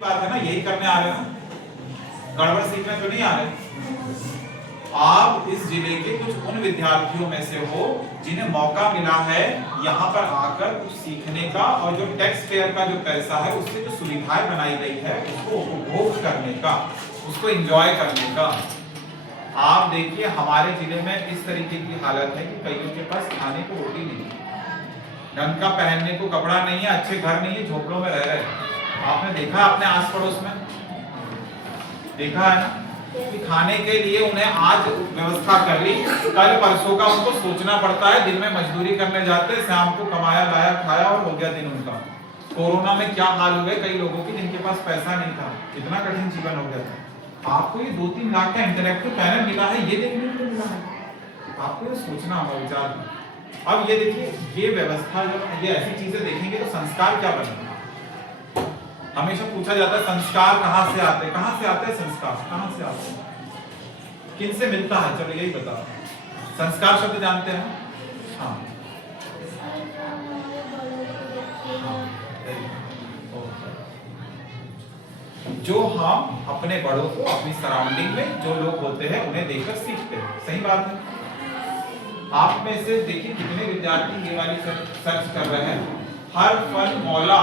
बात है ना, यही करने आ रहे हो, गड़बड़ सीखने तो नहीं आ रहे। आप इस जिले के कुछ उन विद्यार्थियों में से हो जिन्हें मौका मिला है यहाँ पर आकर कुछ सीखने का, और जो टैक्स पेयर का जो पैसा है उससे जो सुविधाएं बनाई गई है उसको उपभोग करने का, उसको एंजॉय करने का। आप देखिए हमारे जिले में इस तरीके की हालत है कि कईयों के पास खाने को रोटी नहीं है, ढंग का पहनने को कपड़ा नहीं है, अच्छे घर नहीं है, झोपड़ों में रह रहे हैं। आपने देखा अपने आस पड़ोस में, देखा है ना कि खाने के लिए उन्हें आज व्यवस्था कर ली, कल परसों का उनको सोचना पड़ता है। दिन में मजदूरी करने जाते, शाम को कमाया लाया खाया और हो गया दिन उनका। कोरोना में क्या हाल हो गए कई लोगों की जिनके पास पैसा नहीं था, कितना कठिन जीवन हो गया था। आपको ये 2-3 लाख का इंटरैक्टिव पैनल मिला है, ये देखने को मिला है, आपको ये सोचना होगा, विचार। अब ये देखिए, ये व्यवस्था जब ये ऐसी चीजें देखेंगे तो संस्कार क्या बनेगा। हमेशा पूछा जाता है संस्कार कहाँ से आते हैं, कहाँ से आते हैं संस्कार, कहाँ से आते हैं, किन से मिलता है, चलो यही बताओ। संस्कार शब्द जानते हैं? हाँ, जो हम अपने बड़ों को अपनी सराउंडिंग में जो लोग होते हैं उन्हें देखकर सीखते हैं, सही बात है। आप में से देखिए कितने विद्यार्थी ये वाली सर्च कर रहे हैं, हर फन मौला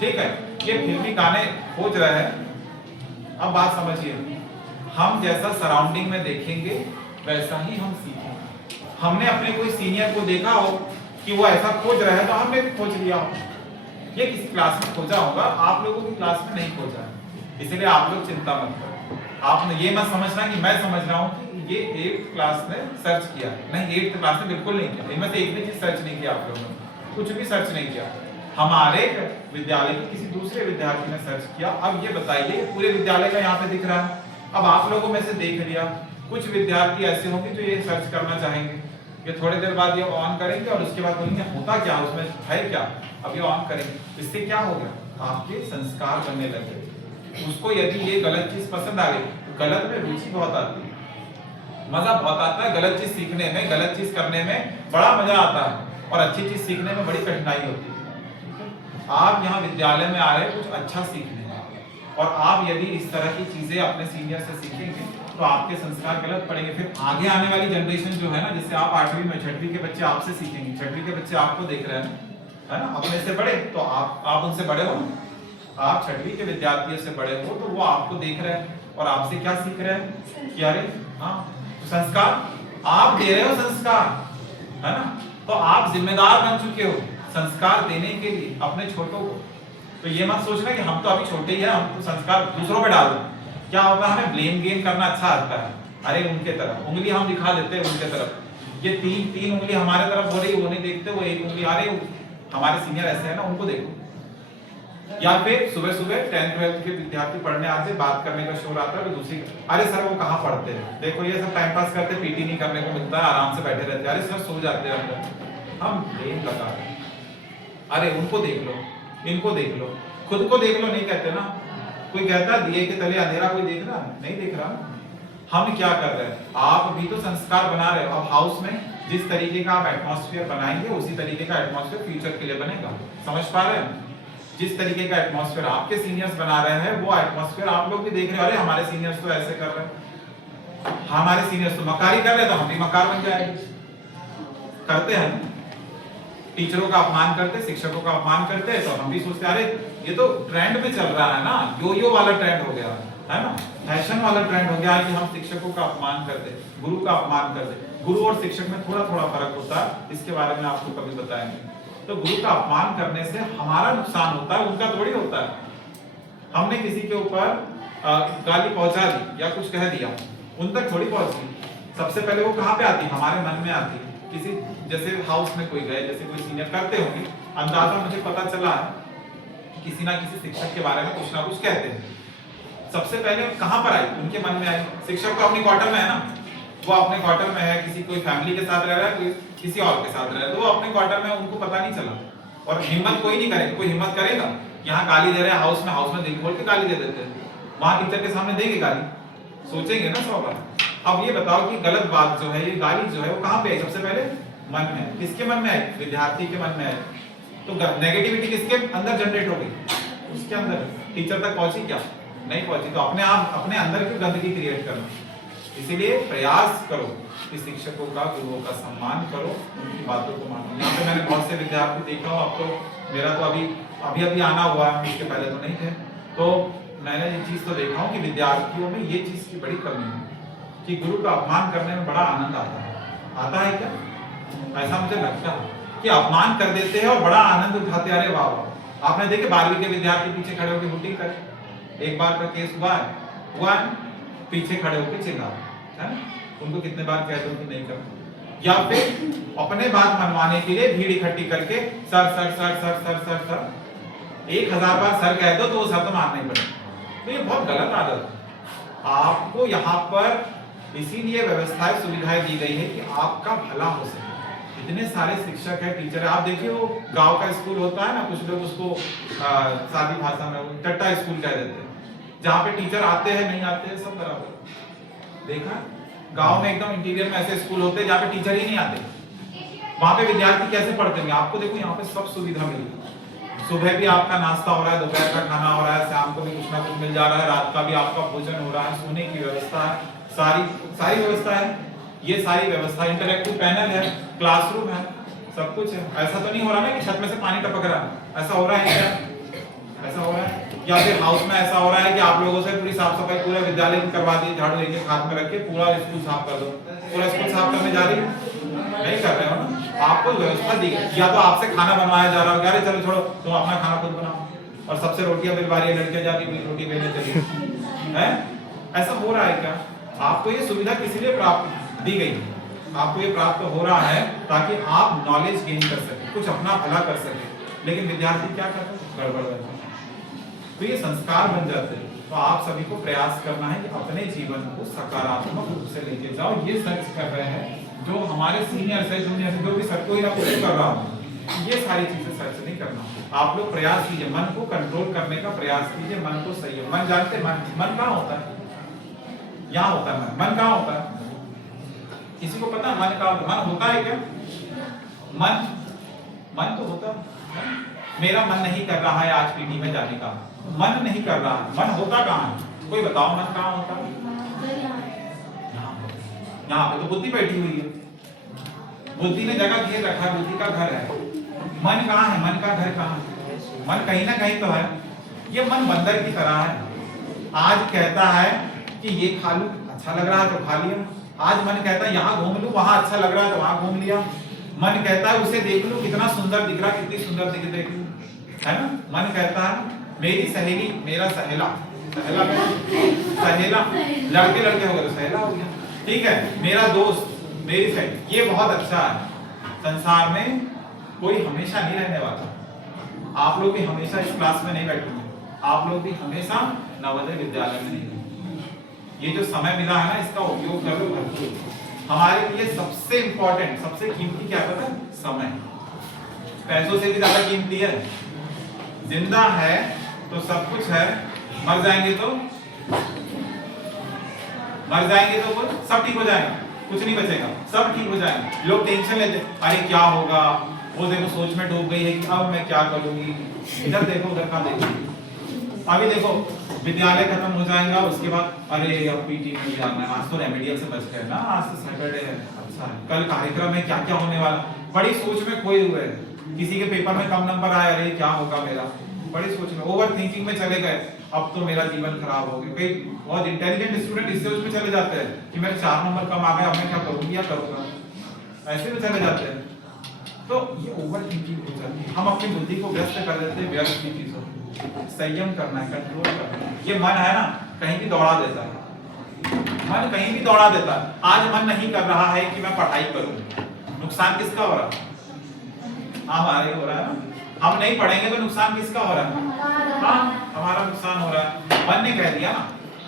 ठीक है, ये फिल्मी गाने खोज रहे हैं। अब बात समझिए, हम जैसा सराउंडिंग में देखेंगे वैसा ही हम सीखेंगे। हमने अपने कोई सीनियर को देखा हो कि वो ऐसा खोज रहा है तो हमने भी खोज लिया हो। ये किसी क्लास में खोजा होगा, आप लोगों की क्लास में नहीं खोजा है, इसलिए आप लोग चिंता मत करो। आपने ये मत समझना कि मैं समझ रहा हूँ कि ये 8th क्लास में सर्च किया है, नहीं 8th क्लास में बिल्कुल नहीं किया, इनमें से एक भी चीज सर्च नहीं किया, आप लोगों ने कुछ भी सर्च नहीं किया। हमारे विद्यालय के किसी दूसरे विद्यार्थी ने सर्च किया। अब ये बताइए, पूरे विद्यालय का यहाँ पे दिख रहा है। अब आप लोगों में से देख लिया, कुछ विद्यार्थी ऐसे होंगे जो ये सर्च करना चाहेंगे, ये थोड़ी देर बाद ये ऑन करेंगे और उसके बाद बोलेंगे होता क्या उसमें है क्या, अब ये ऑन करेंगे। इससे क्या हो गया, आपके संस्कार बनने लगे। उसको यदि ये गलत चीज पसंद आ गई, गलत में रुचि बहुत आती है, मजा बहुत आता है। गलत चीज सीखने में, गलत चीज करने में बड़ा मजा आता है, और अच्छी चीज सीखने में बड़ी कठिनाई होती है। आप यहाँ विद्यालय में आ रहे कुछ अच्छा सीखने, और आप यदि इस तरह की चीजें अपने सीनियर से सीखेंगे तो आपके संस्कार गलत पड़ेंगे। फिर आगे आने वाली जनरेशन जो है ना, जिससे आप 8वीं में 6वीं के बच्चे आपसे सीखेंगे, 6वीं के बच्चे आपको देख रहे हैं, है ना, अपने से बड़े, तो आप उनसे बड़े हो, आप 6वीं के विद्यार्थियों से बड़े हो, तो वो आपको देख रहे हैं और आपसे क्या सीख रहे हैं कि अरे हाँ, तो संस्कार आप दे रहे हो, संस्कार है ना, तो आप जिम्मेदार बन चुके हो संस्कार देने के लिए अपने छोटों को। तो ये मत सोचना कि हम तो अभी छोटे ही हैं, हम तो संस्कार दूसरों पे डाल दें। क्या होगा, हमें ब्लेम गेम करना अच्छा आता है, अरे उनके तरफ उंगली हम दिखा देते हैं, उनके तरफ ये तीन उंगली हमारे तरफ हो रही, वो नहीं देखते, वो एक उंगली, अरे हमारे सीनियर ऐसे है ना, उनको देखो। या फिर सुबह सुबह 10th 12th के विद्यार्थी पढ़ने आते, बात करने का शोर आता है, तो दूसरी अरे सर वो कहाँ पढ़ते हैं, देखो ये सब टाइम पास करते, पीटी नहीं करने को मिलता है, आराम से बैठे रहते हैं, अरे सर सो जाते हैं अंदर। हम ब्लेम लगा रहे हैं, अरे उनको देख लो, इनको देख लो, खुद को देख लो नहीं कहते ना। कोई कहता दिए के तले अंधेरा कोई देख रहा नहीं, देख रहा। हम क्या कर रहे हैं, आप भी तो संस्कार बना रहे हो। अब हाउस में जिस तरीके का आप एटमॉस्फेयर बनाएंगे उसी तरीके का एटमॉस्फेयर फ्यूचर के लिए बनेगा, समझ पा रहे हैं। जिस तरीके का एटमॉस्फेयर आपके सीनियर्स बना रहे हैं, वो एटमॉस्फेयर आप लोग भी देख रहे हो, अरे हमारे सीनियर्स तो ऐसे कर रहे हैं, हमारे सीनियर्स तो मकारी कर रहे हैं, तो हम भी मकार बन जाएंगे। करते हैं, टीचरों का अपमान करते, शिक्षकों का अपमान करते, तो हम भी सोचते अरे ये तो ट्रेंड में चल रहा है ना, यो वाला ट्रेंड हो गया है ना, फैशन वाला ट्रेंड हो गया है कि हम शिक्षकों का अपमान करते, गुरु का अपमान करते। गुरु और शिक्षक में थोड़ा थोड़ा फर्क होता है, इसके बारे में आपको कभी बताएंगे। तो गुरु का अपमान करने से हमारा नुकसान होता है, उनका थोड़ी होता है। हमने किसी के ऊपर गाली पहुंचा दी या कुछ कह दिया, उन तक थोड़ी पहुंची, सबसे पहले वो कहाँ पे आती, हमारे मन में आती। किसी जैसे हाउस में कोई गए, जैसे कोई सीनियर करते होंगे, अंदाजा मुझे पता चला है किसी ना किसी शिक्षक के बारे में कुछ ना कुछ कहते हैं, सबसे पहले कहाँ पर आई, उनके मन में आई। शिक्षक तो अपने क्वार्टर में है ना, वो अपने क्वार्टर में है, किसी कोई फैमिली के साथ रह रहा है, कोई किसी और के साथ रह रहा है, तो वो अपने क्वार्टर में, उनको पता नहीं चला। और हिम्मत कोई नहीं करेगा, कोई हिम्मत करेगा यहाँ गाली दे रहे हैं हाउस में दिल खोल के गाली दे देते हैं, वहां टीचर के सामने देंगे गाली, सोचेंगे ना 100 बार। अब ये बताओ कि गलत बात जो है, ये गाली जो है, वो कहाँ पे आई, सबसे पहले मन में। किसके मन में आई, विद्यार्थी के मन में आई। तो नेगेटिविटी किसके अंदर जनरेट हो गई, उसके अंदर टीचर तक पहुंची क्या? नहीं पहुंची। तो अपने आप अपने अंदर क्यों गंदगी क्रिएट करना? इसीलिए प्रयास करो कि शिक्षकों का, गुरुओं का सम्मान करो, उनकी बातों को मानो। यहाँ पे मैंने बहुत से विद्यार्थी देखा हो, अब तो मेरा तो अभी आना हुआ है, इसके पहले तो नहीं थे, तो मैंने ये चीज तो देखा हूँ कि विद्यार्थियों में ये चीज की बड़ी कमी है कि गुरु का अपमान करने में बड़ा आनंद आता है क्या? ऐसा मुझे लगता है कि अपमान कर देते हैं और बड़ा आनंद उठाते हैं। अरे वाह वाह, आपने देखे 12वीं के विद्यार्थी पीछे खड़े होकर हुटिंग करे। एक बार का केस हुआ है, पीछे खड़े होकर चिल्ला है, उनको कितने बार कह दो कि नहीं करते। या फिर अपने बात मनवाने के लिए भीड़ इकट्ठी करके sir sir sir sir sir sir sir 1000 बार सर कह दो तो वो सर तो मानना ही पड़ेगा। तो ये बहुत गलत आदत है। आपको यहाँ पर इसीलिए व्यवस्थाएं, सुविधाएं दी गई है कि आपका भला हो सके। इतने सारे शिक्षक है, टीचर है। आप देखिए वो गांव का स्कूल होता है ना, कुछ लोग उसको सादी भाषा में टट्टा स्कूल कह देते हैं, जहाँ पे टीचर आते हैं नहीं आते हैं सब बराबर। देखा गांव में एकदम इंटीरियर में ऐसे स्कूल होते हैं जहाँ पे टीचर ही नहीं आते, वहां पे विद्यार्थी कैसे पढ़ते हैं? आपको देखो यहाँ पे सब सुविधा मिल रही है। सुबह भी आपका नाश्ता हो रहा है, दोपहर का खाना हो रहा है, शाम को भी कुछ ना कुछ मिल जा रहा है, रात का भी आपका भोजन हो रहा है, सोने की व्यवस्था है, सारी व्यवस्था है। ये सारी व्यवस्था, इंटरैक्टिव पैनल है, क्लासरूम है, सब कुछ है। ऐसा तो नहीं हो रहा ना कि छत में से पानी टपक रहा है, ऐसा हो रहा है क्या? ऐसा हो रहा है? या फिर हाउस में ऐसा हो रहा है कि आप लोगों से पूरी साफ सफाई पूरे विद्यालय की करवा दी, झाड़ू एक हाथ में रख के पूरा स्कूल साफ कर दो, पूरा स्कूल साफ करने जा रही नहीं कर रहे हो ना? आपको व्यवस्था दी गई, या तो आपसे खाना बनवाया जा रहा हो, अरे चलो छोड़ो तुम अपना खाना खुद बनाओ, और सबसे रोटियां बिलवा रही है लड़कियां, जाके रोटी बेलने चली है। ऐसा हो रहा है क्या? आपको ये सुविधा किस लिए प्राप्त दी गई? आपको ये प्राप्त हो रहा है ताकि आप नॉलेज गेन कर सके, कुछ अपना भला कर सके। लेकिन विद्यार्थी क्या करते हैं? गड़बड़ करते हैं, तो ये संस्कार बन जाते हैं। तो आप सभी को प्रयास करना है कि अपने जीवन को सकारात्मक रूप से लेके जाओ। ये सर्च कर रहे हैं जो हमारे सीनियर से जूनियर से, जो भी सबको या कुछ कर रहा हूँ, ये सारी चीजें सर्च नहीं करना। आप लोग प्रयास कीजिए, मन को कंट्रोल करने का प्रयास कीजिए, मन को संयम। मन जानते, मन कहाँ होता है? यहाँ होता है मन कहाँ होता है? किसी को पता मन का मन होता है क्या? मन तो होता है। मेरा मन नहीं कर रहा है आज पीटी में जाने का, मन नहीं कर रहा है। मन होता कहाँ है? कोई बताओ मन कहाँ होता है? यहाँ पे तो बुद्धि बैठी हुई है, बुद्धि ने जगह घेर रखा है, बुद्धि का घर है। मन कहाँ है? मन का घर कहाँ है? मन कहीं ना कहीं तो है। ये मन बंदर की तरह है, आज कहता है कि ये खा लूं, अच्छा लग रहा है तो खा लिया। आज मन कहता है यहाँ घूम लूं, वहां अच्छा लग रहा है तो वहां घूम लिया। मन कहता है उसे देख लूं, कितना सुंदर दिख रहा है, कितनी सुंदर देख लूं, है ना? मन कहता है मेरी सहेली, मेरा सहेला, सहेला लड़के हो गए तो सहेला हो गया, ठीक है। मेरा दोस्त, मेरी सहेली, ये बहुत अच्छा है। संसार में कोई हमेशा नहीं रहने वाला। आप लोग भी हमेशा इस क्लास में नहीं बैठेंगे, आप लोग भी हमेशा नवोदय विद्यालय में नहीं रहेंगे। ये जो समय मिला है ना, इसका उपयोग करो भरपूर। हमारे लिए सबसे इंपॉर्टेंट, सबसे कीमती क्या पता है? समय। पैसों से भी ज्यादा कीमती है। जिंदा है तो सब कुछ है, मर जाएंगे तो सब ठीक हो जाएगा, कुछ नहीं बचेगा, सब ठीक हो जाएगा। लोग टेंशन लेते, अरे क्या होगा, वो देखो सोच में डूब गई है कि अब मैं क्या करूंगी। इधर देखो उधर का देखो। अभी देखो विद्यालय खत्म हो जाएगा, उसके बाद अरे अब पीटी में जाना है, आज तो रेमेडियल से बच गए ना, आज तो सैटरडे है, अच्छा है, कल कार्यक्रम में क्या क्या होने वाला। बड़ी सोच में खोए हुए हैं। किसी के पेपर में कम नंबर आए, अरे क्या होगा मेरा, बड़ी सोच में, ओवर थिंकिंग में चले गए, अब तो मेरा जीवन खराब हो गया। कई बहुत इंटेलिजेंट स्टूडेंट इससे उसमें चले जाते हैं कि मेरे 4 नंबर कम आ गए, अब मैं क्या करूंगी या करूंगा, ऐसे में चले जाते हैं। तो ये ओवर थिंकिंग हो जाती है, हम अपनी बुद्धि को व्यस्त कर देते हैं व्यर्थ की चीजों। संयम करना है, कंट्रोल करना है। ये मन है ना, कहीं भी दौड़ा देता है, मन कहीं भी दौड़ा देता है। आज मन नहीं कर रहा है कि मैं पढ़ाई करूं, नुकसान किसका हो रहा है? हमारे हो रहा है ना। हम नहीं पढ़ेंगे तो नुकसान किसका हो रहा है? हाँ, हमारा नुकसान हो रहा है। मन ने कह दिया ना,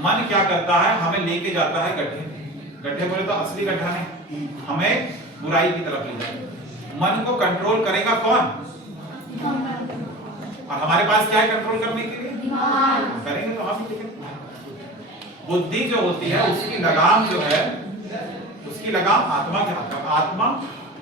मन क्या करता है, हमें लेके जाता है गड्ढे बोले तो असली गड्ढा नहीं, हमें बुराई की तरफ ले जाएगा। मन को कंट्रोल करेगा कौन? और हमारे पास क्या है कंट्रोल करने के लिए? करेंगे तो हम ही। बुद्धि जो होती है उसकी लगाम जो है, उसकी लगाम आत्मा के हाथ में। आत्मा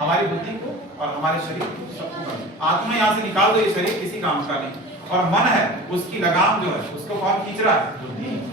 हमारी बुद्धि को और हमारे शरीर को सबको, आत्मा यहाँ से निकाल दो, ये शरीर किसी काम का नहीं। और मन है उसकी लगाम जो है उसको कौन खींच रहा है? बुद्धि।